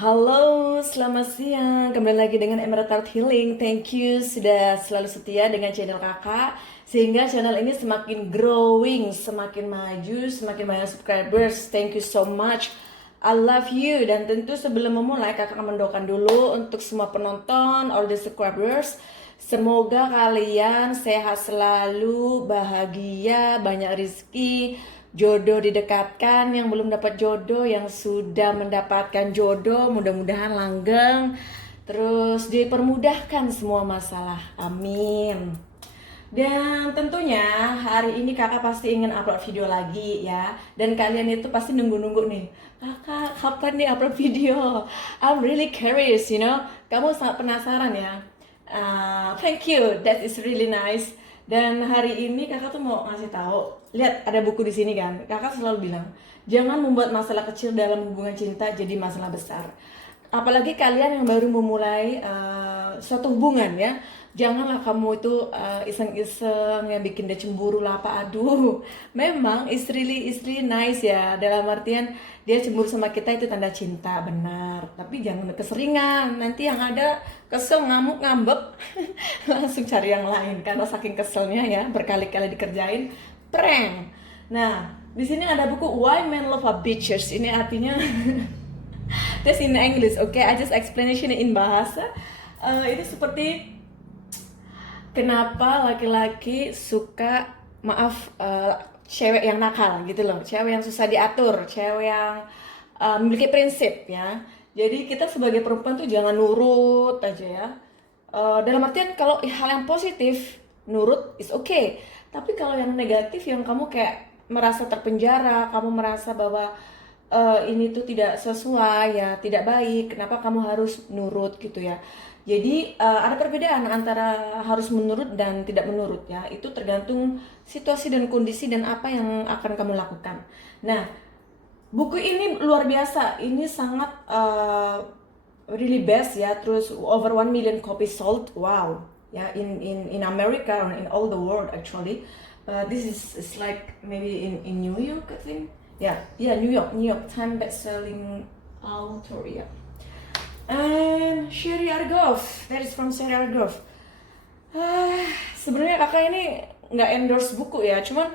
Halo, selamat siang. Kembali lagi dengan Emerald Heart Healing. Thank you sudah selalu setia dengan channel kakak. Sehingga channel ini semakin growing, semakin maju, semakin banyak subscribers. Thank you so much. I love you. Dan tentu sebelum memulai, kakak akan mendoakan dulu untuk semua penonton, all the subscribers. Semoga kalian sehat selalu, bahagia, banyak rezeki, jodoh didekatkan, yang belum dapat jodoh, yang sudah mendapatkan jodoh, mudah-mudahan langgeng, terus dipermudahkan semua masalah, amin. Dan tentunya hari ini kakak pasti ingin upload video lagi ya. Dan kalian itu pasti nunggu-nunggu nih, kakak kapan nih upload video. I'm really curious, kamu sangat penasaran ya. Thank you, that is really nice. Dan hari ini kakak tuh mau ngasih tahu, lihat ada buku di sini kan. Kakak selalu bilang, jangan membuat masalah kecil dalam hubungan cinta jadi masalah besar. Apalagi kalian yang baru memulai suatu hubungan ya. Janganlah kamu itu iseng-iseng yang bikin dia cemburu lah apa. Aduh, memang istri nice ya. Dalam artian dia cemburu sama kita itu tanda cinta, benar. Tapi jangan keseringan. Nanti yang ada kesel, ngamuk, ngambek, langsung cari yang lain karena saking keselnya ya, berkali-kali dikerjain prank. Nah, di sini ada buku Why Men Love a Bitches. Ini artinya that's in English, okay? I just explanation in bahasa. Ini seperti kenapa laki-laki suka, maaf, cewek yang nakal gitu loh, cewek yang susah diatur, cewek yang memiliki prinsip ya. Jadi kita sebagai perempuan tuh jangan nurut aja ya. Dalam artian kalau hal yang positif nurut is okay, tapi kalau yang negatif yang kamu kayak merasa terpenjara, kamu merasa bahwa ini tuh tidak sesuai ya, tidak baik, kenapa kamu harus nurut gitu ya. Jadi ada perbedaan antara harus menurut dan tidak menurut ya. Itu tergantung situasi dan kondisi dan apa yang akan kamu lakukan. Nah, buku ini luar biasa. Ini sangat really best ya. Terus over 1 million copies sold. Wow. Ya, in America or in all the world actually. This is like maybe in New York I think. Yeah, New York Times best-selling author ya. And Sherry Argov, that is from Sherry Argov. Sebenarnya kakak ini nggak endorse buku ya, cuman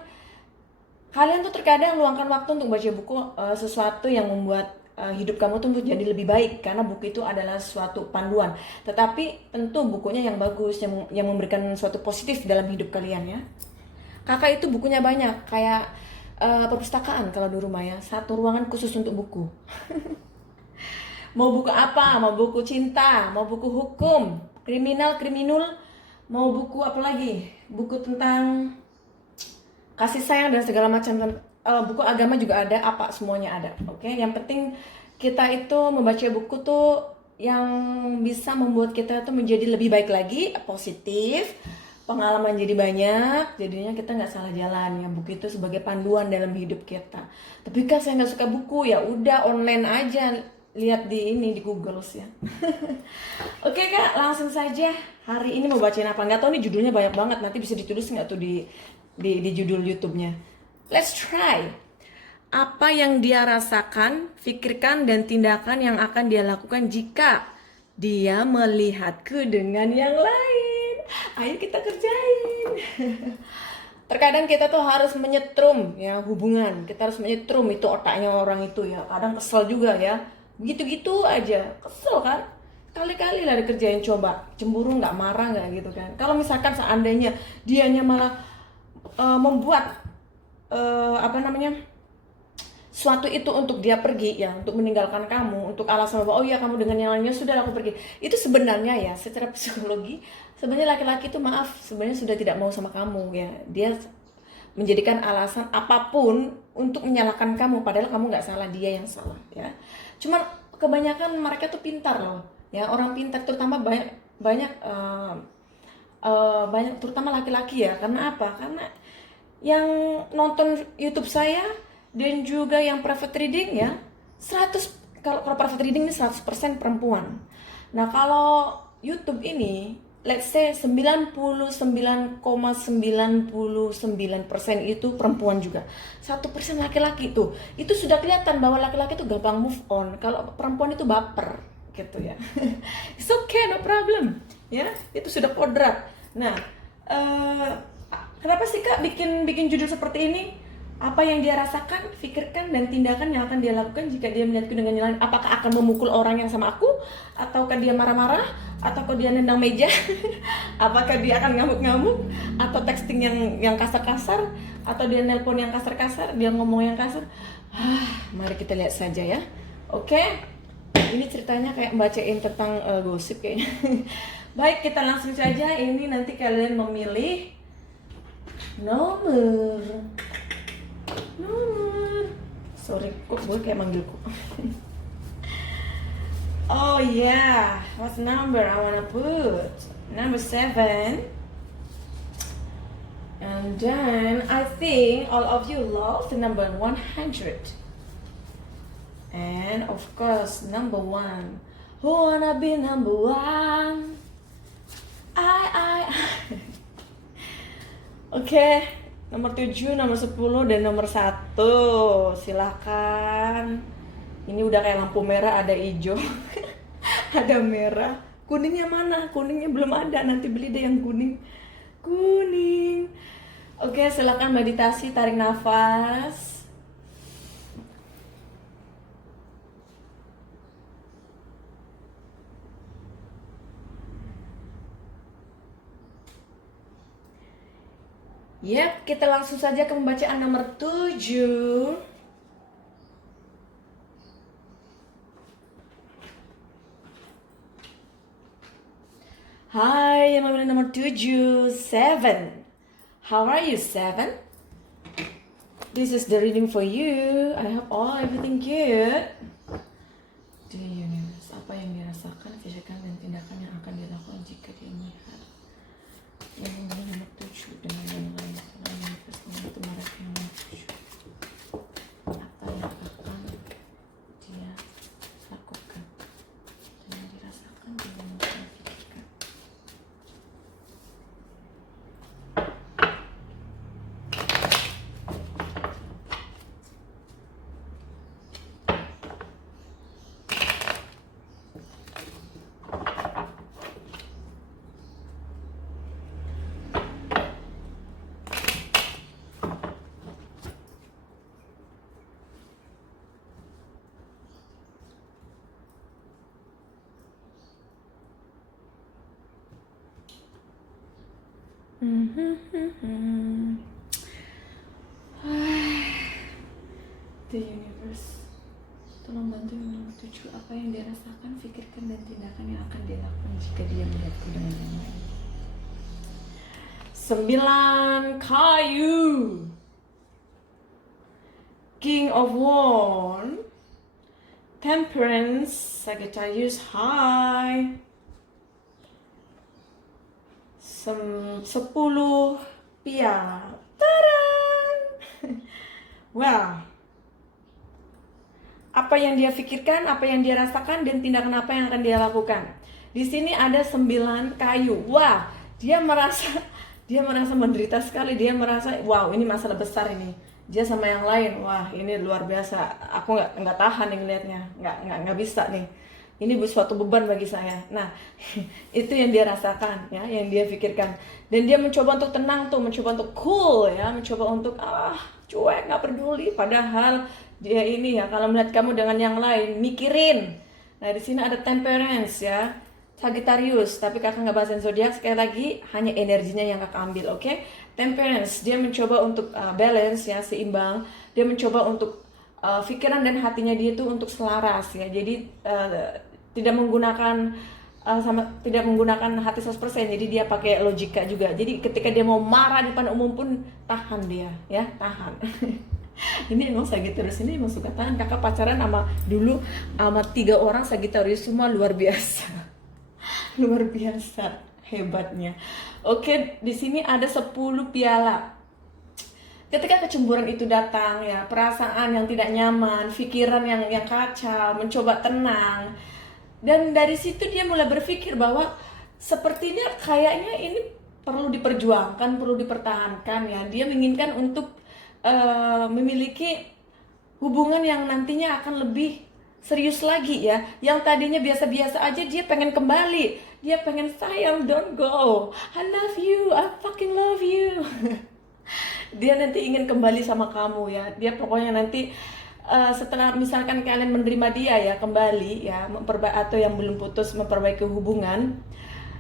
kalian tuh terkadang luangkan waktu untuk baca buku, sesuatu yang membuat hidup kamu tuh jadi lebih baik, karena buku itu adalah suatu panduan. Tetapi tentu bukunya yang bagus, yang memberikan suatu positif dalam hidup kalian ya. Kakak itu bukunya banyak, kayak perpustakaan kalau di rumah ya, satu ruangan khusus untuk buku. Mau buku apa? Mau buku cinta, mau buku hukum, kriminal, mau buku apa lagi? Buku tentang kasih sayang dan segala macam. Buku agama juga ada, apa semuanya ada. Oke, yang penting kita itu membaca buku tuh yang bisa membuat kita tuh menjadi lebih baik lagi, positif, pengalaman jadi banyak, jadinya kita nggak salah jalan ya. Buku itu sebagai panduan dalam hidup kita. Tapi kan saya nggak suka buku, ya udah online aja, lihat di Google ya. Oke kak, langsung saja. Hari ini mau bacain apa? Nggak tahu nih judulnya banyak banget. Nanti bisa ditulis nggak tuh di judul YouTube-nya? Let's try. Apa yang dia rasakan, pikirkan dan tindakan yang akan dia lakukan jika dia melihatku dengan yang lain. Ayo kita kerjain. Terkadang kita tuh harus menyetrum ya hubungan. Kita harus menyetrum itu otaknya orang itu ya. Kadang kesel juga ya. Gitu-gitu aja, kesel kan? Kali-kali lah dikerjain, coba cemburu nggak, marah nggak gitu kan? Kalau misalkan seandainya dianya malah membuat suatu itu untuk dia pergi ya, untuk meninggalkan kamu, untuk alasan bahwa oh iya kamu dengan yang lainnya, sudah aku pergi. Itu sebenarnya ya secara psikologi sebenarnya laki-laki itu maaf sebenarnya sudah tidak mau sama kamu ya. Dia menjadikan alasan apapun untuk menyalahkan kamu, padahal kamu nggak salah, dia yang salah ya. Cuman kebanyakan mereka tuh pintar loh ya, orang pintar terutama banyak terutama laki-laki ya. Karena apa? Karena yang nonton YouTube saya dan juga yang private reading ya 100, kalau private reading ini 100% perempuan. Nah kalau YouTube ini let's say 99,99% itu perempuan juga. 1% laki-laki tuh. Itu sudah kelihatan bahwa laki-laki itu gampang move on. Kalau perempuan itu baper gitu ya. It's okay, no problem. Ya, itu sudah kodrat. Nah, kenapa sih Kak bikin judul seperti ini? Apa yang dia rasakan, pikirkan, dan tindakan yang akan dia lakukan jika dia melihatku dengan jalan. Apakah akan memukul orang yang sama aku? Ataukah dia marah-marah? Ataukah dia nendang meja? Apakah dia akan ngamuk-ngamuk? Atau texting yang kasar-kasar? Atau dia nelpon yang kasar-kasar? Dia ngomong yang kasar? Mari kita lihat saja ya. Oke? Ini ceritanya kayak bacain tentang gosip kayaknya. Baik, kita langsung saja. Ini nanti kalian memilih nomor. Sorry, kok gue kayak manggilku. Oh yeah, what's number I wanna put? Number 7. And then I think all of you love the number 100. And of course, number 1. Who wanna be number 1? I. Oke. Nomor 7, nomor 10, dan nomor 1. Silakan. Ini udah kayak lampu merah, ada hijau. Ada merah. Kuningnya mana? Kuningnya belum ada. Nanti beli deh yang kuning. Kuning. Oke, silakan meditasi, tarik nafas. Yap, kita langsung saja ke pembacaan nomor 7. Hai, yang memilih nomor 7, 7. How are you, 7? This is the reading for you. I hope everything good. The universe, apa yang dirasakan, pikirkan, dan tindakan yang akan dilakukan jika dia melihat yang memilih nomor 7 dengan yang lain. Itu mereka yang nomor 7. Apa yang akan dia lakukan dan yang dirasakan dan yang akan dipikirkan. The universe, tolong bantu yang nomor 7. Apa yang dia rasakan, pikirkan, dan tindakan yang akan dia lakukan jika dia melihatku dengan yang lain. 9 kayu. King of Wands, Temperance, Sagittarius High. 10 piala. Taran! Wow. Apa yang dia pikirkan, apa yang dia rasakan, dan tindakan apa yang akan dia lakukan. Di sini ada 9 kayu. Wah, dia merasa menderita sekali. Dia merasa, wow, ini masalah besar ini. Dia sama yang lain, wah, ini luar biasa. Aku nggak tahan nih ngeliatnya, nggak bisa nih. Ini suatu beban bagi saya. Nah, itu yang dia rasakan, ya, yang dia pikirkan. Dan dia mencoba untuk tenang tuh, mencoba untuk cool, ya, mencoba untuk cuek, nggak peduli. Padahal dia ini ya, kalau melihat kamu dengan yang lain, mikirin. Nah, di sini ada Temperance, ya, Sagittarius. Tapi kakak nggak bahasin zodiak, sekali lagi hanya energinya yang kakak ambil, oke? Temperance, dia mencoba untuk balance, ya, seimbang. Dia mencoba untuk pikiran dan hatinya dia itu untuk selaras, ya. Jadi tidak menggunakan hati 100%, jadi dia pakai logika juga. Jadi ketika dia mau marah di depan umum pun tahan dia, ya, tahan. Ini emang Sagittarius ini emang suka tahan. Kakak pacaran dulu sama 3 orang Sagittarius, semua luar biasa. Luar biasa hebatnya. Oke, di sini ada 10 piala. Ketika kecemburuan itu datang, ya, perasaan yang tidak nyaman, pikiran yang kacau, mencoba tenang. Dan dari situ dia mulai berpikir bahwa sepertinya kayaknya ini perlu diperjuangkan, perlu dipertahankan ya. Dia menginginkan untuk memiliki hubungan yang nantinya akan lebih serius lagi ya. Yang tadinya biasa-biasa aja dia pengen kembali. Dia pengen, sayang, don't go. I love you, I fucking love you. Dia nanti ingin kembali sama kamu ya. Dia pokoknya nanti setelah misalkan kalian menerima dia ya kembali ya, atau yang belum putus memperbaiki hubungan,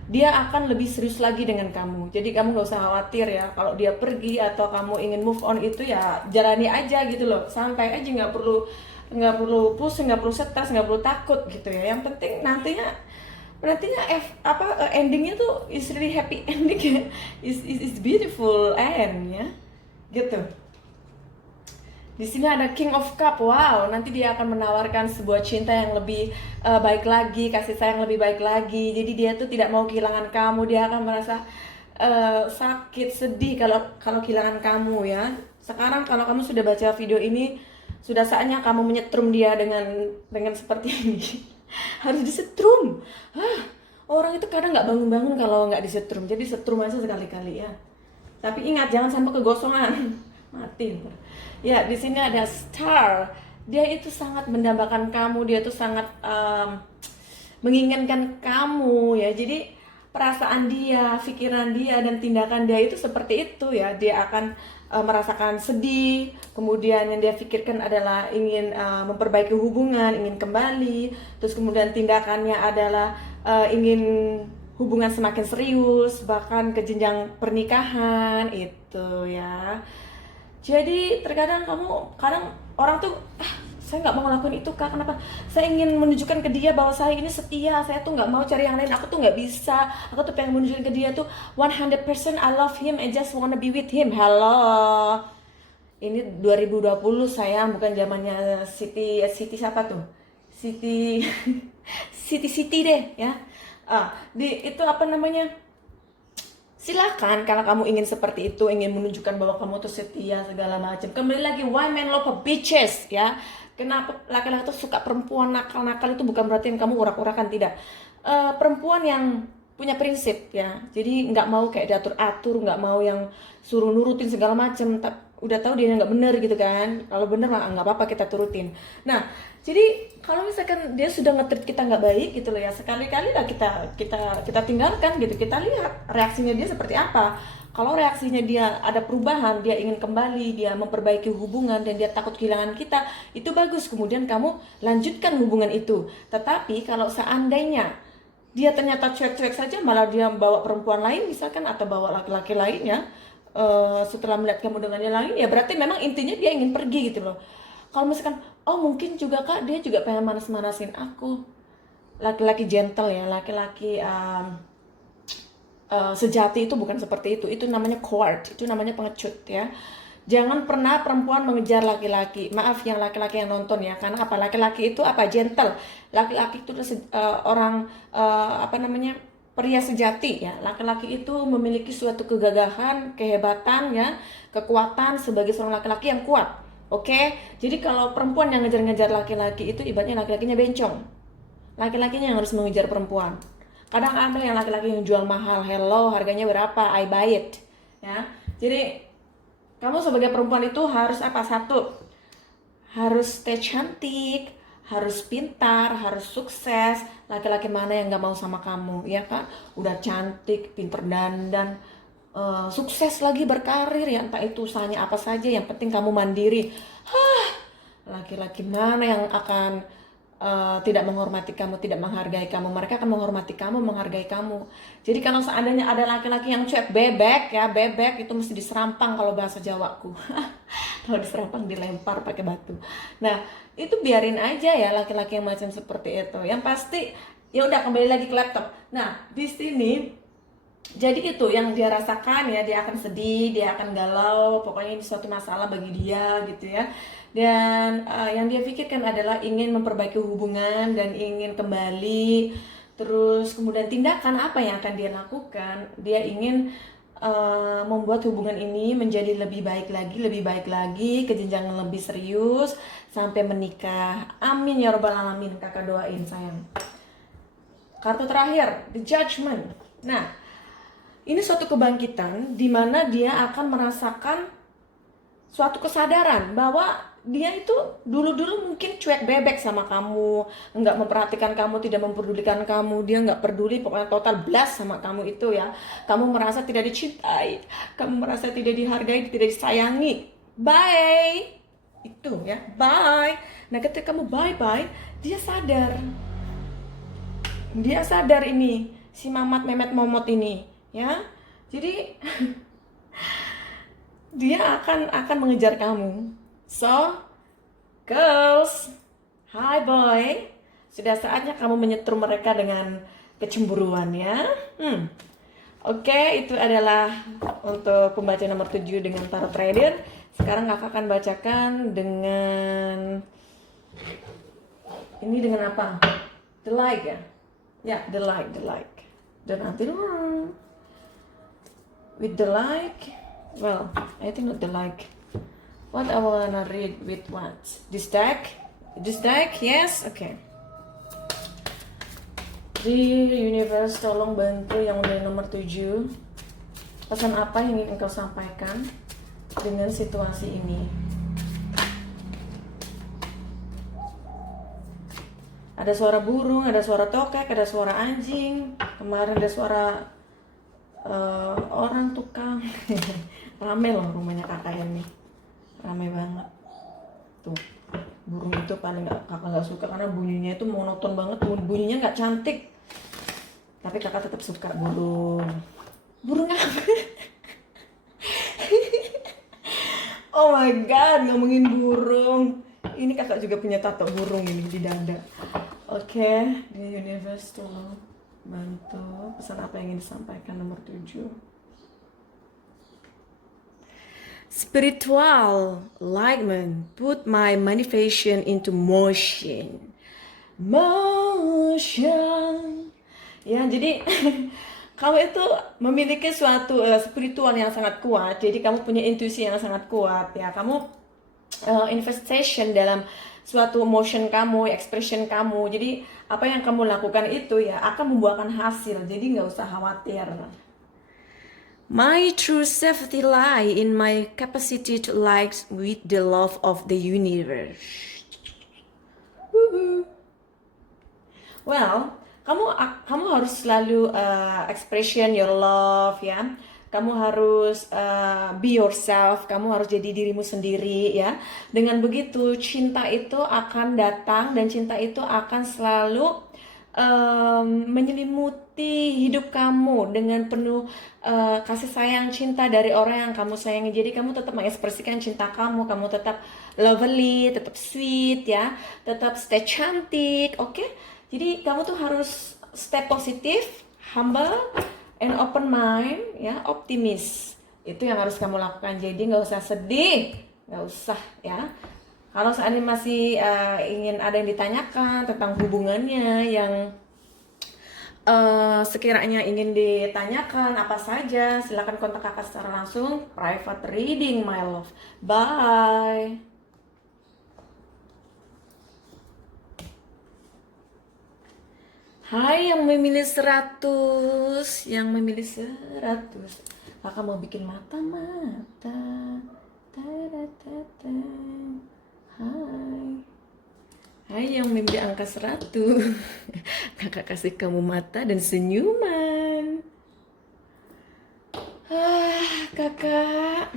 dia akan lebih serius lagi dengan kamu. Jadi kamu gak usah khawatir ya kalau dia pergi atau kamu ingin move on, itu ya jalani aja gitu loh, santai aja, nggak perlu pusing, nggak perlu stres, nggak perlu takut gitu ya. Yang penting nantinya endingnya tuh is really happy ending ya, is beautiful end ya gitu. Di sini ada King of Cup. Wow, nanti dia akan menawarkan sebuah cinta yang lebih baik lagi, kasih sayang lebih baik lagi. Jadi dia tuh tidak mau kehilangan kamu. Dia akan merasa sakit, sedih kalau kehilangan kamu ya. Sekarang kalau kamu sudah baca video ini, sudah saatnya kamu menyetrum dia dengan seperti ini. Harus disetrum. Orang itu kadang nggak bangun-bangun kalau nggak disetrum. Jadi setrum aja sekali-kali ya. Tapi ingat, jangan sampai kegosongan. Mati. Ya, di sini ada Star. Dia itu sangat mendambakan kamu, dia itu sangat menginginkan kamu ya. Jadi perasaan dia, pikiran dia, dan tindakan dia itu seperti itu ya. Dia akan merasakan sedih, kemudian yang dia pikirkan adalah ingin memperbaiki hubungan, ingin kembali, terus kemudian tindakannya adalah ingin hubungan semakin serius, bahkan ke jenjang pernikahan itu ya. Jadi terkadang kadang orang tuh, saya nggak mau ngelakuin itu Kak, kenapa? Saya ingin menunjukkan ke dia bahwa saya ini setia, saya tuh nggak mau cari yang lain, aku tuh nggak bisa, aku tuh pengen menunjukkan ke dia tuh 100% I love him, I just wanna be with him. Hello, ini 2020 sayang, bukan zamannya Siti siapa tuh? Siti Siti deh ya. Itu apa namanya? Silakan kalau kamu ingin seperti itu, ingin menunjukkan bahwa kamu tuh setia segala macam. Kembali lagi, why men love bitches ya. Kenapa laki-laki tuh suka perempuan nakal-nakal, itu bukan berarti yang kamu urak-urakan, tidak. Perempuan yang punya prinsip ya. Jadi nggak mau kayak diatur-atur, nggak mau yang suruh nurutin segala macam. Udah tahu dia nggak bener gitu kan. Kalau bener mah nggak apa-apa kita turutin. Nah, jadi kalau misalkan dia sudah nge-treat kita nggak baik gitu loh ya, sekali-kali lah kita tinggalkan gitu. Kita lihat reaksinya dia seperti apa. Kalau reaksinya dia ada perubahan, dia ingin kembali, dia memperbaiki hubungan, dan dia takut kehilangan kita, itu bagus. Kemudian kamu lanjutkan hubungan itu. Tetapi kalau seandainya dia ternyata cuek-cuek saja, malah dia bawa perempuan lain misalkan, atau bawa laki-laki lain ya, setelah melihat kamu dengan yang lain, ya berarti memang intinya dia ingin pergi gitu loh. Kalau misalkan, oh mungkin juga Kak, dia juga pengen manas-manasin aku. Laki-laki gentle ya, laki-laki sejati itu bukan seperti itu. Itu namanya court, itu namanya pengecut ya. Jangan pernah perempuan mengejar laki-laki. Maaf yang laki-laki yang nonton ya, karena apa? Laki-laki itu apa? Gentle. Laki-laki itu orang pria sejati ya. Laki-laki itu memiliki suatu kegagahan, kehebatan ya, kekuatan sebagai seorang laki-laki yang kuat. Oke, jadi kalau perempuan yang ngejar-ngejar laki-laki itu ibaratnya laki-lakinya bencong. Laki-lakinya yang harus mengejar perempuan. Kadang ada yang laki-laki yang jual mahal, hello, harganya berapa, I buy it. Ya, jadi kamu sebagai perempuan itu harus apa? Satu, harus stay cantik, harus pintar, harus sukses. Laki-laki mana yang gak mau sama kamu, ya kan? Udah cantik, pinter dandan, sukses lagi berkarir ya, entah itu usahanya apa saja, yang penting kamu mandiri. Laki-laki mana yang akan tidak menghormati kamu, tidak menghargai kamu? Mereka akan menghormati kamu, menghargai kamu. Jadi kalau seandainya ada laki-laki yang cuek, bebek ya, bebek itu mesti diserampang kalau bahasa Jawaku. Kalau diserampang dilempar pakai batu. Nah, itu biarin aja ya laki-laki yang macam seperti itu. Yang pasti ya udah, kembali lagi ke laptop. Nah, di sini jadi itu yang dia rasakan ya, dia akan sedih, dia akan galau, pokoknya ini suatu masalah bagi dia gitu ya. Dan yang dia pikirkan adalah ingin memperbaiki hubungan dan ingin kembali. Terus kemudian tindakan apa yang akan dia lakukan? Dia ingin membuat hubungan ini menjadi lebih baik lagi, ke jenjang yang lebih serius, sampai menikah. Amin ya robbal alamin, kakak doain sayang. Kartu terakhir, The Judgment. Nah, ini suatu kebangkitan di mana dia akan merasakan suatu kesadaran bahwa dia itu dulu-dulu mungkin cuek bebek sama kamu, nggak memperhatikan kamu, tidak memperdulikan kamu, dia nggak peduli, pokoknya total blast sama kamu itu ya. Kamu merasa tidak dicintai, kamu merasa tidak dihargai, tidak disayangi. Bye! Itu ya, bye. Nah ketika kamu bye-bye, dia sadar. Dia sadar ini, si Mamat Memet Momot ini, ya. Jadi dia akan mengejar kamu. So, girls, hi boy, sudah saatnya kamu menyetrum mereka dengan kecemburuan ya. Oke, itu adalah untuk pembaca nomor 7 dengan Tarot Trader. Sekarang kakak akan bacakan dengan ini dengan apa? The Light ya? Ya, The Light. Dan nanti with the Light, well, I think not the Light. What I wanna read with what? This deck? Yes? Okay. Di universe, tolong bantu yang udah nomor 7. Pesan apa yang ingin engkau sampaikan dengan situasi ini? Ada suara burung, ada suara tokek, ada suara anjing. Kemarin ada suara orang tukang. Rame loh rumahnya kakak ini. Rame banget. Tuh, burung itu paling kakak nggak suka karena bunyinya itu monoton banget. Bunyinya nggak cantik. Tapi kakak tetap suka burung. Burung apa? Oh my god, ngomongin burung. Ini kakak juga punya tato burung ini di dada. Oke, di universe tolong bantu pesan apa yang ingin disampaikan nomor 7. Spiritual alignment, put my manifestation into motion. Ya, jadi kamu itu memiliki suatu spiritual yang sangat kuat. Jadi kamu punya intuisi yang sangat kuat ya. Kamu investation dalam suatu emotion kamu, expression kamu. Jadi apa yang kamu lakukan itu ya akan membuahkan hasil. Jadi nggak usah khawatir. My true safety lie in my capacity to like with the love of the universe. Well, kamu harus selalu expression your love ya. Kamu harus be yourself, kamu harus jadi dirimu sendiri ya. Dengan begitu cinta itu akan datang dan cinta itu akan selalu menyelimuti hidup kamu dengan penuh kasih sayang cinta dari orang yang kamu sayangi. Jadi kamu tetap mengekspresikan cinta kamu tetap lovely, tetap sweet ya, tetap stay cantik, oke? Jadi kamu tuh harus stay positif, humble, and open mind ya, optimis. Itu yang harus kamu lakukan. Jadi nggak usah sedih, nggak usah ya. Kalau seandainya masih ingin ada yang ditanyakan tentang hubungannya yang sekiranya ingin ditanyakan apa saja, silakan kontak kakak secara langsung, private reading my love. Bye. Hai yang memilih 100, kakak mau bikin mata-mata. Hai yang memilih angka 100. Kakak kasih kamu mata dan senyuman. Kakak,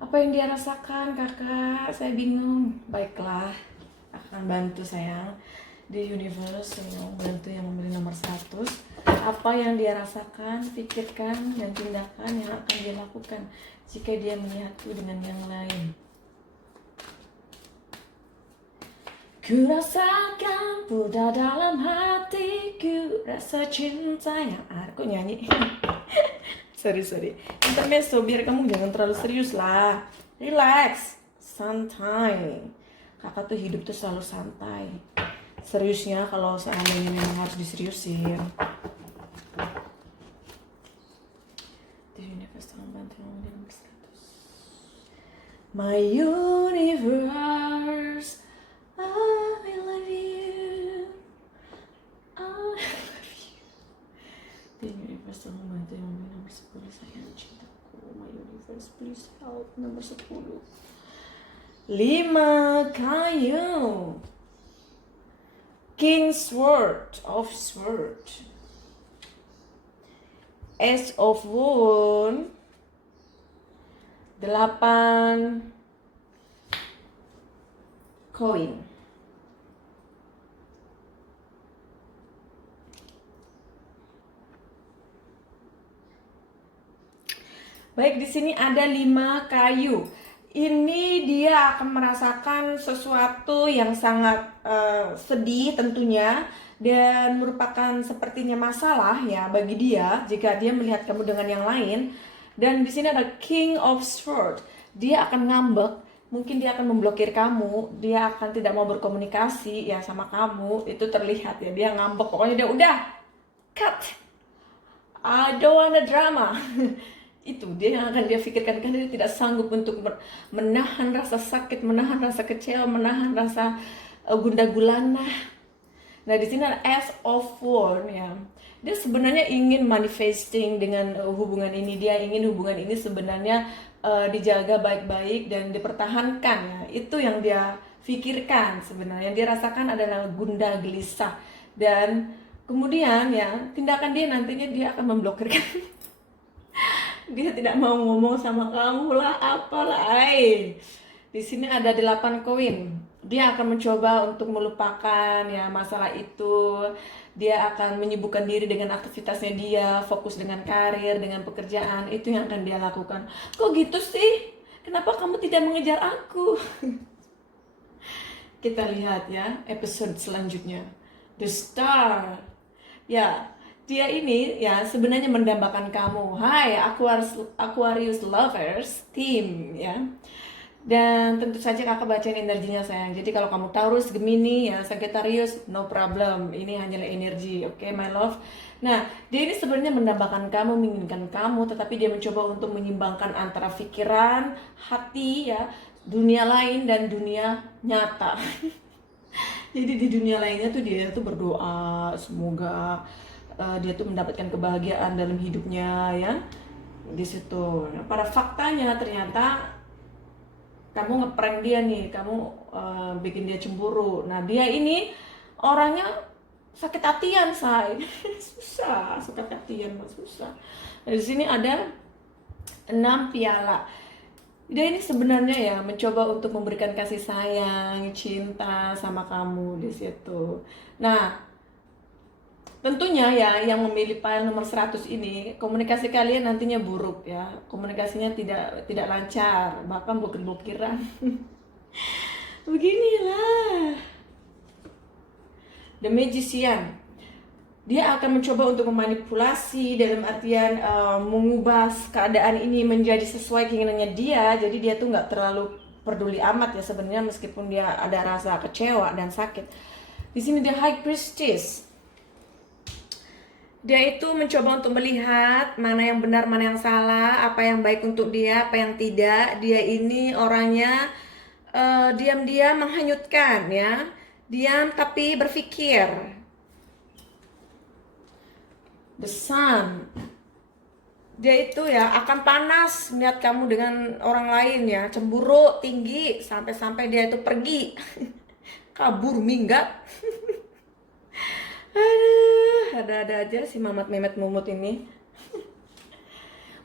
apa yang dia rasakan kakak? Saya bingung. Baiklah, akan bantu sayang. Di universe yang bantu yang memilih nomor 100. Apa yang dia rasakan, pikirkan, dan tindakan yang akan dia lakukan jika dia menyatu dengan yang lain. Ku rasakan pada dalam hatiku rasa cinta yang aku nyanyi. sorry. Intermezzo, biar kamu jangan terlalu serius lah. Relax, santai. Kakak tuh hidup tuh selalu santai. Seriusnya kalau seandainya memang harus diseriusin. The universe tolong bantu nomor 100. My universe, I love you. I love you. universe tolong bantu yang nomor 10 sayang cintaku. My universe please help. Nomor 10. 5 kayu. King Sword of Sword. Ace of Wand. 8 koin. Baik, di sini ada 5 kayu. Ini dia akan merasakan sesuatu yang sangat sedih tentunya, dan merupakan sepertinya masalah ya bagi dia jika dia melihat kamu dengan yang lain. Dan di sini ada King of Swords. Dia akan ngambek, mungkin dia akan memblokir kamu, dia akan tidak mau berkomunikasi ya sama kamu. Itu terlihat ya, dia ngambek, pokoknya dia udah cut, I don't wanna drama. Itu dia yang akan dia pikirkan, karena dia tidak sanggup untuk menahan rasa sakit, menahan rasa kecewa, menahan rasa gundah gulana. Nah, di sini ada Ace of Wands ya. Dia sebenarnya ingin manifesting dengan hubungan ini. Dia ingin hubungan ini sebenarnya dijaga baik-baik dan dipertahankan ya. Itu yang dia pikirkan sebenarnya. Yang dia rasakan adalah gundah gelisah, dan kemudian ya tindakan dia nantinya dia akan memblokir kamu. Dia tidak mau ngomong sama kamu lah, apalah. Di sini ada 8 koin. Dia akan mencoba untuk melupakan ya masalah itu. Dia akan menyibukkan diri dengan aktivitasnya dia, fokus dengan karir, dengan pekerjaan. Itu yang akan dia lakukan. Kok gitu sih? Kenapa kamu tidak mengejar aku? Kita lihat ya episode selanjutnya. The Star. Ya, dia ini ya sebenarnya mendambakan kamu. Hai Aquarius lovers team ya. Dan tentu saja kakak bacain energinya sayang. Jadi kalau kamu Taurus, Gemini ya, Sagittarius, no problem. Ini hanyalah energi, oke, my love. Nah, dia ini sebenarnya mendambakan kamu, menginginkan kamu, tetapi dia mencoba untuk menyimbangkan antara pikiran, hati ya, dunia lain dan dunia nyata. Jadi di dunia lainnya tuh dia tuh berdoa semoga dia tuh mendapatkan kebahagiaan dalam hidupnya ya di situ. Nah, pada faktanya ternyata kamu ngeprank dia nih, kamu bikin dia cemburu. Nah, dia ini orangnya sakit hatian, say. Susah, sakit hatian mas, susah. Nah, di sini ada 6 piala. Dia ini sebenarnya ya mencoba untuk memberikan kasih sayang, cinta sama kamu di situ. Nah, tentunya ya yang memilih file nomor 100 ini komunikasi kalian nantinya buruk ya. Komunikasinya tidak lancar, bahkan blokir-blokiran. Beginilah. The Magician. Dia akan mencoba untuk memanipulasi dalam artian mengubah keadaan ini menjadi sesuai keinginannya dia. Jadi dia tuh nggak terlalu peduli amat ya sebenarnya, meskipun dia ada rasa kecewa dan sakit. Di sini dia High Priestess. Dia itu mencoba untuk melihat mana yang benar, mana yang salah, apa yang baik untuk dia, apa yang tidak. Dia ini orangnya diam-diam menghanyutkan ya. Diam tapi berpikir. The Sun. Dia itu ya akan panas melihat kamu dengan orang lain ya. Cemburu tinggi sampai-sampai dia itu pergi. Kabur minggat. Aduh, ada-ada aja si Mamat Memet Mumut ini.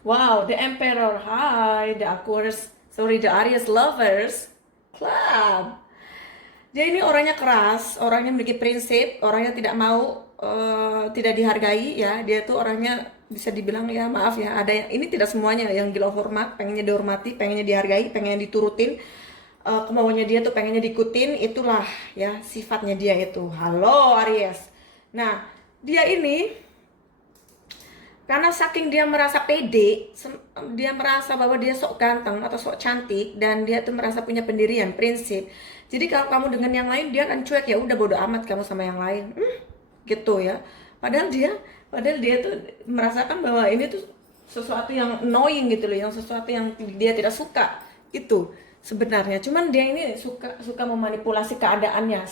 Wow, the Emperor. Hi, the Aries lovers club. Dia ini orangnya keras, orangnya memiliki prinsip, orangnya tidak mau tidak dihargai ya. Dia tuh orangnya bisa dibilang ya maaf ya, ada yang ini tidak semuanya yang gila hormat, pengennya dihormati, pengennya dihargai, pengennya diturutin. Kemauannya dia tuh pengennya diikutin, itulah ya sifatnya dia itu. Halo Aries. Nah, dia ini karena saking dia merasa pede, dia merasa bahwa dia sok ganteng atau sok cantik, dan dia tuh merasa punya pendirian, prinsip. Jadi kalau kamu dengan yang lain dia akan cuek, ya udah bodo amat kamu sama yang lain, gitu ya. Padahal dia tuh merasakan bahwa ini tuh sesuatu yang annoying gitu loh, yang sesuatu yang dia tidak suka itu sebenarnya. Cuman dia ini suka memanipulasi keadaannya,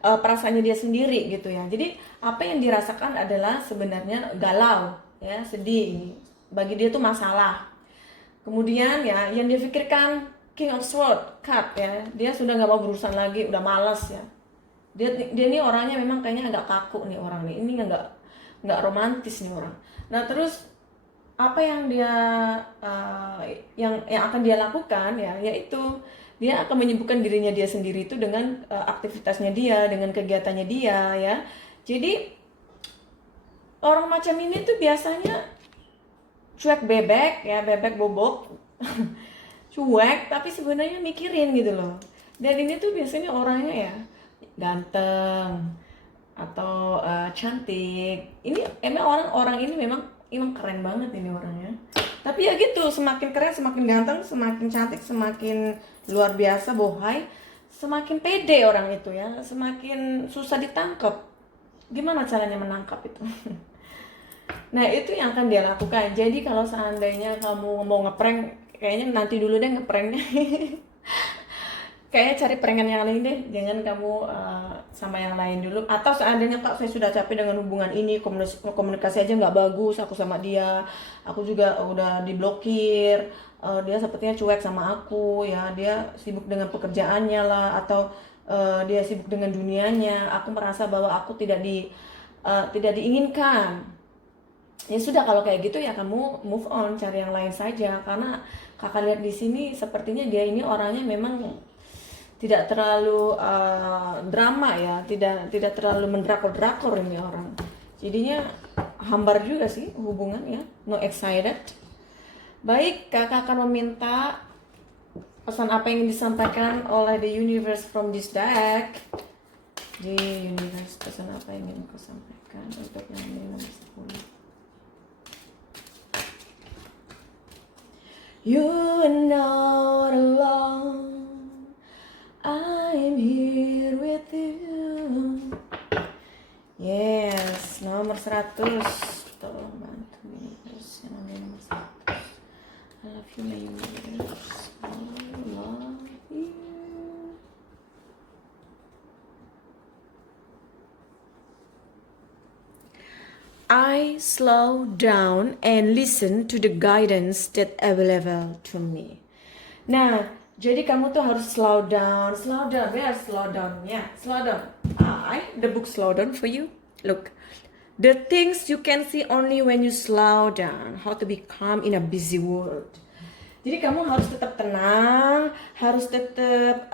perasaannya dia sendiri gitu ya. Jadi apa yang dirasakan adalah sebenarnya galau ya, sedih. Bagi dia tuh masalah. Kemudian ya yang dia pikirkan King of Sword, Cup ya. Dia sudah nggak mau berurusan lagi, udah malas ya. Dia ini orangnya memang kayaknya agak kaku nih orang nih. Ini nggak romantis nih orang. Nah terus apa yang dia yang akan dia lakukan ya, yaitu dia akan menyibukkan dirinya dia sendiri itu dengan aktivitasnya dia, dengan kegiatannya dia ya. Jadi orang macam ini tuh biasanya cuek bebek ya, bebek bobok. Cuek tapi sebenarnya mikirin gitu loh. Dan ini tuh biasanya orangnya ya ganteng atau cantik. Ini emang orang-orang ini memang keren banget ini orangnya. Tapi ya gitu, semakin keren, semakin ganteng, semakin cantik, semakin luar biasa bohai, semakin pede orang itu ya, semakin susah ditangkap. Gimana caranya menangkap itu? Nah itu yang akan dia lakukan. Jadi kalau seandainya kamu mau ngeprank, kayaknya nanti dulu deh ngepranknya. Kayaknya cari prankan yang lain deh, jangan kamu sama yang lain dulu. Atau seandainya Kak saya sudah capek dengan hubungan ini, komunikasi aja nggak bagus aku sama dia, aku juga udah diblokir, dia sepertinya cuek sama aku ya, dia sibuk dengan pekerjaannya lah, atau dia sibuk dengan dunianya, aku merasa bahwa aku tidak diinginkan. Ya sudah kalau kayak gitu ya kamu move on, cari yang lain saja, karena kakak lihat di sini sepertinya dia ini orangnya memang tidak terlalu drama ya, tidak terlalu mendrakor ini orang. Jadinya hambar juga sih hubungan ya, no excited. Baik, kakak akan meminta pesan apa yang disampaikan oleh the universe from this deck. Di universe, pesan apa yang ingin aku sampaikan untuk yang nomor 10. You're not alone, I'm here with you. Yes, nomor 100. Tolong bantu universe yang nomor 100. I love you my universe, I love you. I slow down and listen to the guidance that available to me. Nah, jadi kamu tuh harus slow down. Where slow down? Yeah, slow down. The book slow down for you. Look, the things you can see only when you slow down. How to be calm in a busy world. Jadi kamu harus tetap tenang, harus tetap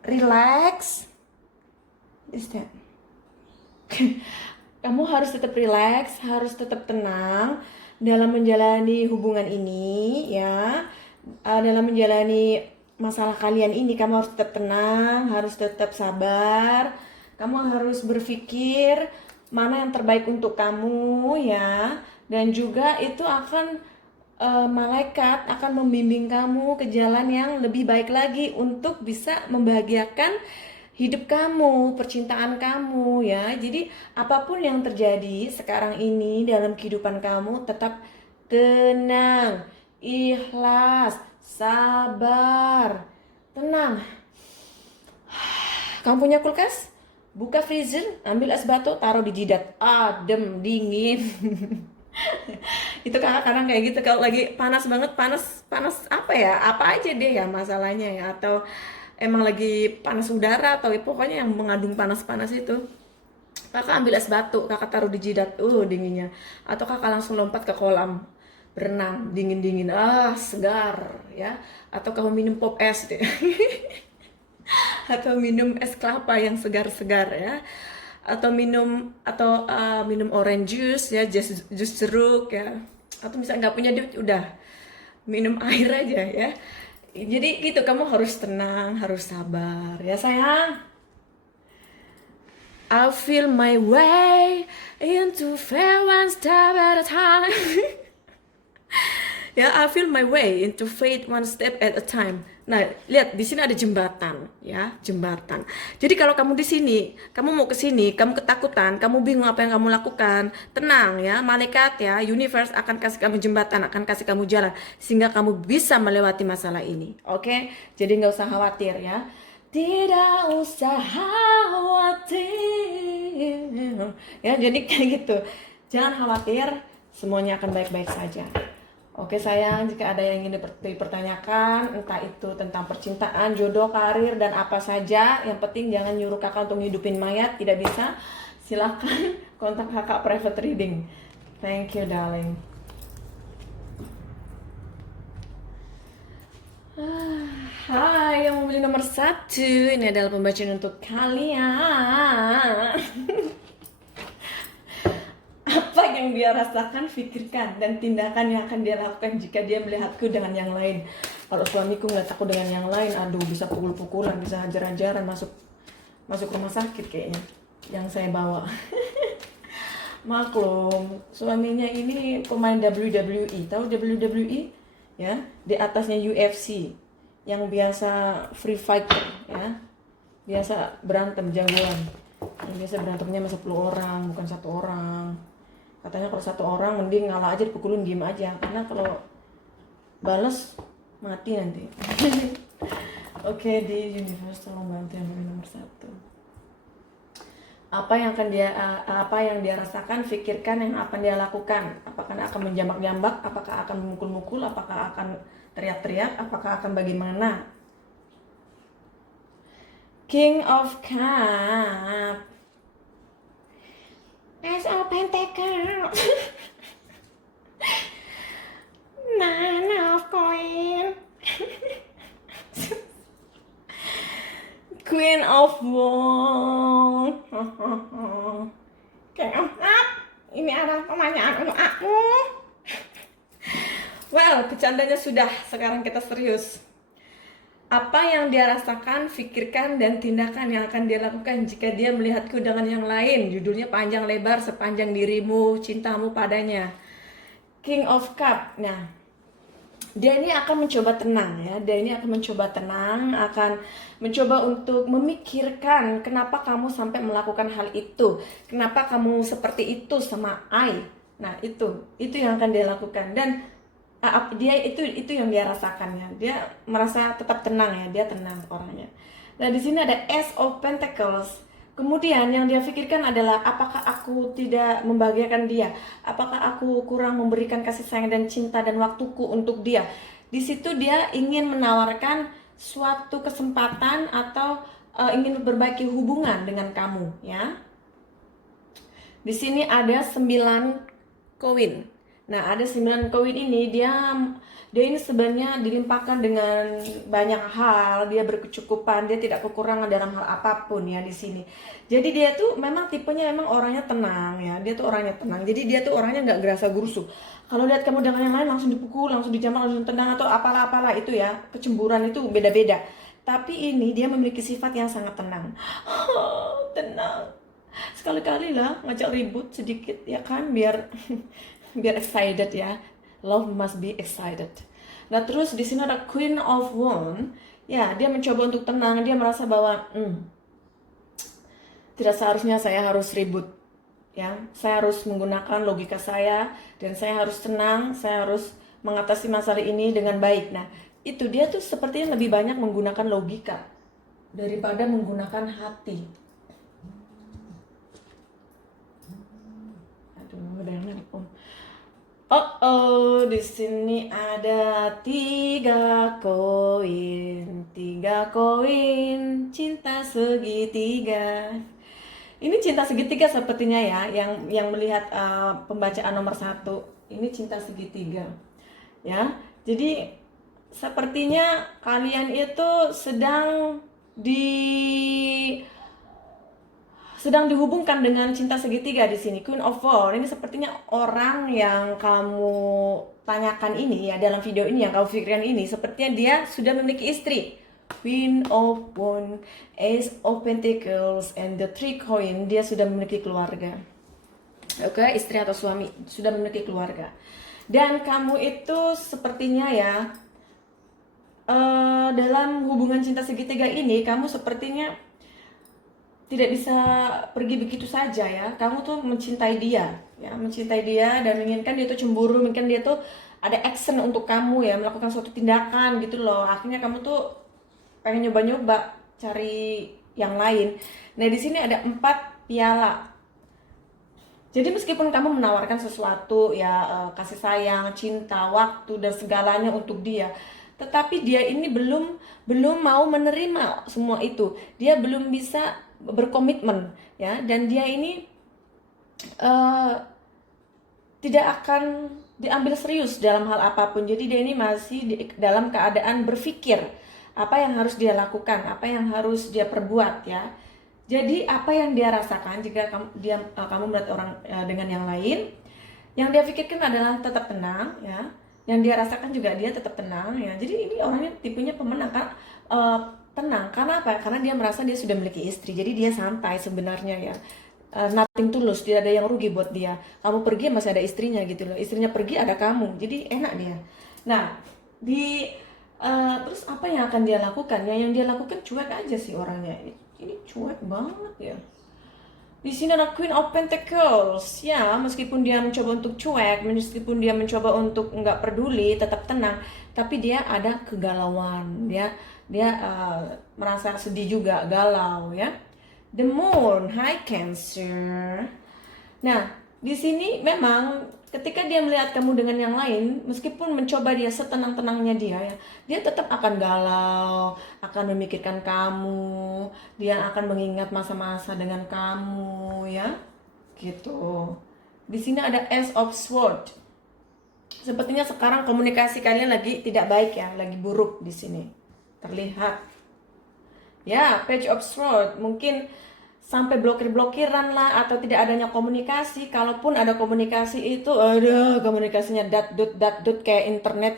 relax. Is that? Kamu harus tetap relax, harus tetap tenang dalam menjalani hubungan ini ya. Dalam menjalani masalah kalian ini kamu harus tetap tenang, harus tetap sabar. Kamu harus berpikir mana yang terbaik untuk kamu ya. Dan juga itu akan malaikat akan membimbing kamu ke jalan yang lebih baik lagi untuk bisa membahagiakan hidup kamu, percintaan kamu ya. Jadi apapun yang terjadi sekarang ini dalam kehidupan kamu, tetap tenang, ikhlas, sabar, tenang. Kamu punya kulkas? Buka freezer, ambil es batu, taruh di jidat. Adem, dingin. Itu kakak kadang kayak gitu kalau lagi panas banget, panas apa ya, apa aja deh ya masalahnya ya, atau emang lagi panas udara atau pokoknya yang mengandung panas-panas itu, kakak ambil es batu, kakak taruh di jidat, dinginnya. Atau kakak langsung lompat ke kolam berenang, dingin-dingin, segar ya. Atau kamu minum pop es deh. Atau minum es kelapa yang segar-segar ya. Atau minum orange juice ya, jus jeruk ya. Atau misalnya nggak punya duit, udah minum air aja ya. Jadi gitu, kamu harus tenang, harus sabar ya sayang. I'll feel my way into fair one step at a time. Ya, I feel my way into fate one step at a time. Nah, lihat di sini ada jembatan, ya, jembatan. Jadi kalau kamu di sini, kamu mau ke sini, kamu ketakutan, kamu bingung apa yang kamu lakukan, tenang ya, malaikat ya, universe akan kasih kamu jembatan, akan kasih kamu jalan sehingga kamu bisa melewati masalah ini. Oke? Jadi nggak usah khawatir ya. tidak usah khawatir. Ya, jadi kayak gitu. Jangan khawatir, semuanya akan baik-baik saja. Oke sayang, jika ada yang ingin dipertanyakan, entah itu tentang percintaan, jodoh, karir, dan apa saja, yang penting jangan nyuruh kakak untuk ngidupin mayat, tidak bisa, silahkan kontak kakak private reading. Thank you darling. Hai yang membeli nomor 1, ini adalah pembacaan untuk kalian. Apa yang dia rasakan, pikirkan, dan tindakan yang akan dia lakukan jika dia melihatku dengan yang lain. Kalau suamiku ngeliat aku dengan yang lain, aduh bisa pukul-pukulan, bisa hajar-hajaran, masuk rumah sakit kayaknya yang saya bawa. Maklum, suaminya ini pemain WWE, tahu WWE? Ya, di atasnya UFC, yang biasa free fighter, ya, biasa berantem jagoan, yang biasa berantemnya sama 10 orang, bukan 1 orang. Katanya kalau 1 orang mending ngalah aja, dipukulin diem aja, karena kalau balas mati nanti. Oke, di universe tolong bantu yang nomor 1. Apa yang dia rasakan, pikirkan yang akan dia lakukan. Apakah akan menjambak-jambak, apakah akan memukul-mukul, apakah akan teriak-teriak, apakah akan bagaimana. King of Cup, Ace of Pentacles, Nine of Coins, Queen of Wands. King of Cup, ini adalah pertanyaan untuk aku. Well, bercandanya sudah, sekarang kita serius. Apa yang dia rasakan, pikirkan, dan tindakan yang akan dia lakukan jika dia melihatku dengan yang lain. Judulnya panjang lebar sepanjang dirimu, cintamu padanya. King of Cup. Nah, dia ini akan mencoba tenang ya. Dia ini akan mencoba tenang, akan mencoba untuk memikirkan kenapa kamu sampai melakukan hal itu. Kenapa kamu seperti itu sama I. Nah, itu yang akan dia lakukan. Dan dia itu yang dia rasakannya. Dia merasa tetap tenang ya, dia tenang orangnya. Nah, di sini ada Ace of Pentacles. Kemudian yang dia pikirkan adalah apakah aku tidak membahagiakan dia? Apakah aku kurang memberikan kasih sayang dan cinta dan waktuku untuk dia? Di situ dia ingin menawarkan suatu kesempatan atau ingin memperbaiki hubungan dengan kamu, ya. Di sini ada 9 koin. Nah, ada 9 koin ini dia ini sebenarnya dilimpahkan dengan banyak hal, dia berkecukupan, dia tidak kekurangan dalam hal apapun ya di sini. Jadi dia tuh memang tipenya memang orangnya tenang ya, dia tuh orangnya tenang. Jadi dia tuh orangnya nggak gerasa gerusu. Kalau lihat kamu dengan yang lain langsung dipukul, langsung dijambak, langsung tendang atau apalah itu ya, kecemburuan itu beda-beda. Tapi ini dia memiliki sifat yang sangat tenang. Tenang. Sekali-kali lah ngajak ribut sedikit ya kan, biar biar excited ya. Love must be excited. Nah, terus di sini ada Queen of Wands. Ya, dia mencoba untuk tenang. Dia merasa bahwa tidak seharusnya saya harus ribut. Ya, saya harus menggunakan logika saya dan saya harus tenang. Saya harus mengatasi masalah ini dengan baik. Nah, itu dia tuh sepertinya lebih banyak menggunakan logika daripada menggunakan hati. Aduh, udah nelpon. Di sini ada 3 koin, 3 koin, cinta segitiga. Ini cinta segitiga sepertinya ya, yang melihat pembacaan nomor 1. Ini cinta segitiga, ya. Jadi sepertinya kalian itu sedang dihubungkan dengan cinta segitiga di sini. Queen of Wands ini sepertinya orang yang kamu tanyakan ini ya dalam video ini, yang kamu pikirkan ini, sepertinya dia sudah memiliki istri. Queen of Wands, Ace of Pentacles, and the 3 coin, dia sudah memiliki keluarga. Oke, istri atau suami sudah memiliki keluarga. Dan kamu itu sepertinya ya dalam hubungan cinta segitiga ini, kamu sepertinya tidak bisa pergi begitu saja ya. Kamu tuh mencintai dia ya, mencintai dia dan menginginkan dia tuh cemburu, menginginkan dia tuh ada action untuk kamu ya, melakukan suatu tindakan gitu loh. Akhirnya kamu tuh pengen nyoba-nyoba cari yang lain. Nah, di sini ada 4 piala. Jadi meskipun kamu menawarkan sesuatu ya, kasih sayang, cinta, waktu dan segalanya untuk dia, tetapi dia ini belum belum mau menerima semua itu. Dia belum bisa berkomitmen ya, dan dia ini eh, tidak akan diambil serius dalam hal apapun. Jadi dia ini masih dalam keadaan berpikir apa yang harus dia lakukan, apa yang harus dia perbuat ya. Jadi apa yang dia rasakan jika kamu melihat orang dengan yang lain, yang dia pikirkan adalah tetap tenang ya. Yang dia rasakan juga dia tetap tenang ya. Jadi ini orangnya tipenya pemenang kan, tenang. Karena apa? Karena dia merasa dia sudah memiliki istri. Jadi dia santai sebenarnya ya. Nothing tulus, tidak ada yang rugi buat dia. Kamu pergi masih ada istrinya gitu loh. Istrinya pergi ada kamu. Jadi enak dia. Nah, di terus apa yang akan dia lakukan? Yang dia lakukan cuek aja sih orangnya. Ini cuek banget ya. Di sini ada Queen of Pentacles. Ya, meskipun dia mencoba untuk cuek, meskipun dia mencoba untuk nggak peduli, tetap tenang, tapi dia ada kegalauan. Dia merasa sedih juga, galau ya. The Moon, High Cancer. Nah, di sini memang ketika dia melihat kamu dengan yang lain, meskipun mencoba dia setenang-tenangnya dia ya, dia tetap akan galau, akan memikirkan kamu, dia akan mengingat masa-masa dengan kamu ya, gitu. Di sini ada Ace of Swords. Sepertinya sekarang komunikasi kalian lagi tidak baik ya, lagi buruk di sini. Terlihat. Ya, Page of Swords, mungkin sampai blokir-blokiran lah atau tidak adanya komunikasi. Kalaupun ada komunikasi itu ada komunikasinya dat dut kayak internet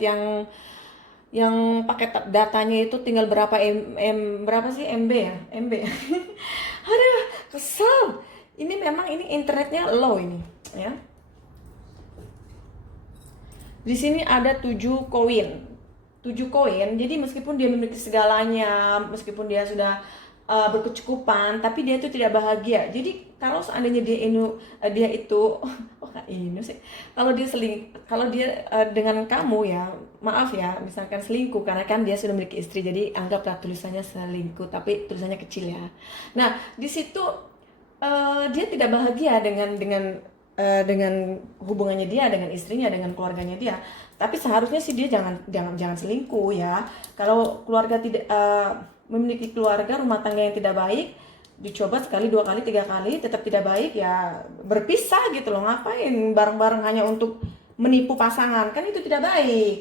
yang pakai datanya itu tinggal berapa berapa sih MB ya? MB. Aduh, kesel. Ini memang ini internetnya low ini, ya. Di sini ada 7 koin. 7 koin. Jadi meskipun dia memiliki segalanya, meskipun dia sudah berkecukupan, tapi dia itu tidak bahagia. Jadi kalau seandainya dia itu oh kak ini sih. Kalau dia dengan kamu ya, maaf ya, misalkan selingkuh karena kan dia sudah memiliki istri. Jadi anggaplah tulisannya selingkuh, tapi tulisannya kecil ya. Nah, di situ dia tidak bahagia dengan hubungannya dia dengan istrinya, dengan keluarganya dia. Tapi seharusnya sih dia jangan selingkuh ya. Kalau keluarga tidak memiliki keluarga rumah tangga yang tidak baik, dicoba sekali, 2 kali, 3 kali tetap tidak baik ya berpisah gitu loh. Ngapain bareng-bareng hanya untuk menipu pasangan, kan itu tidak baik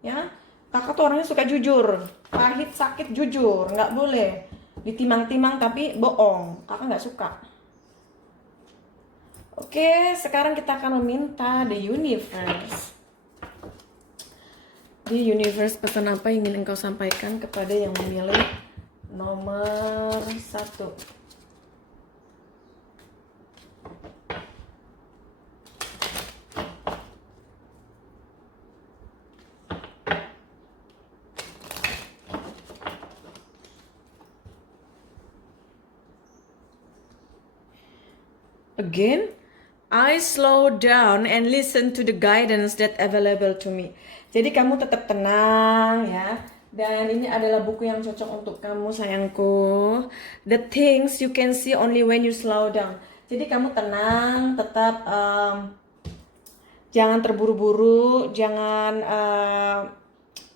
ya. Kakak tuh orangnya suka jujur, pahit sakit jujur, nggak boleh ditimang-timang tapi bohong. Kakak nggak suka. Oke, sekarang kita akan meminta the universe. The universe, pesan apa yang ingin engkau sampaikan kepada yang memilih nomor 1? Again, I slow down and listen to the guidance that available to me. Jadi kamu tetap tenang ya. Dan ini adalah buku yang cocok untuk kamu sayangku. The things you can see only when you slow down. Jadi kamu tenang, tetap jangan terburu-buru, jangan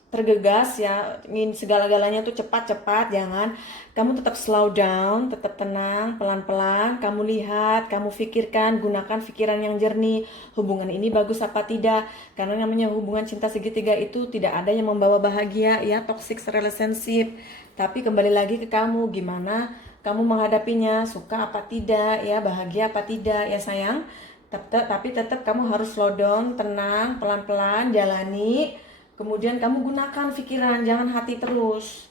tergegas ya, ingin segala-galanya tuh cepat-cepat, jangan. Kamu tetap slow down, tetap tenang, pelan-pelan, kamu lihat, kamu pikirkan, gunakan pikiran yang jernih, hubungan ini bagus apa tidak, karena namanya hubungan cinta segitiga itu tidak ada yang membawa bahagia ya, toxic relationship. Tapi kembali lagi ke kamu, gimana kamu menghadapinya, suka apa tidak ya, bahagia apa tidak ya sayang. Tapi tetap kamu harus slow down, tenang, pelan-pelan, jalani. Kemudian kamu gunakan pikiran, jangan hati terus.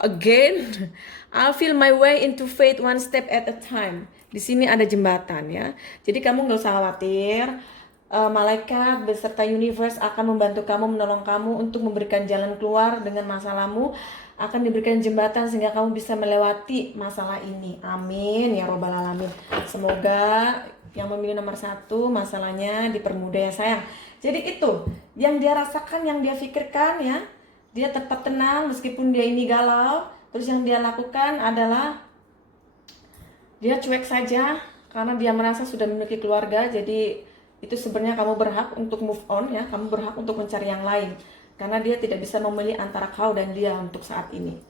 Again, I'll feel my way into faith one step at a time. Di sini ada jembatan ya. Jadi kamu nggak usah khawatir. Malaikat beserta universe akan membantu kamu, menolong kamu untuk memberikan jalan keluar dengan masalahmu. Akan diberikan jembatan sehingga kamu bisa melewati masalah ini. Amin ya robbal alamin. Semoga yang memilih nomor 1 masalahnya dipermudah ya sayang. Jadi itu yang dia rasakan, yang dia pikirkan ya. Dia tetap tenang meskipun dia ini galau. Terus yang dia lakukan adalah dia cuek saja karena dia merasa sudah memiliki keluarga. Jadi itu sebenarnya kamu berhak untuk move on ya, kamu berhak untuk mencari yang lain karena dia tidak bisa memilih antara kau dan dia untuk saat ini.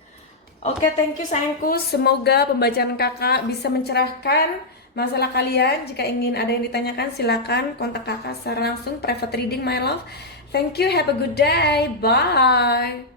Oke, thank you sayangku. Semoga pembacaan kakak bisa mencerahkan masalah kalian. Jika ingin ada yang ditanyakan, silakan kontak kakak secara langsung, private reading my love. Thank you, have a good day, bye.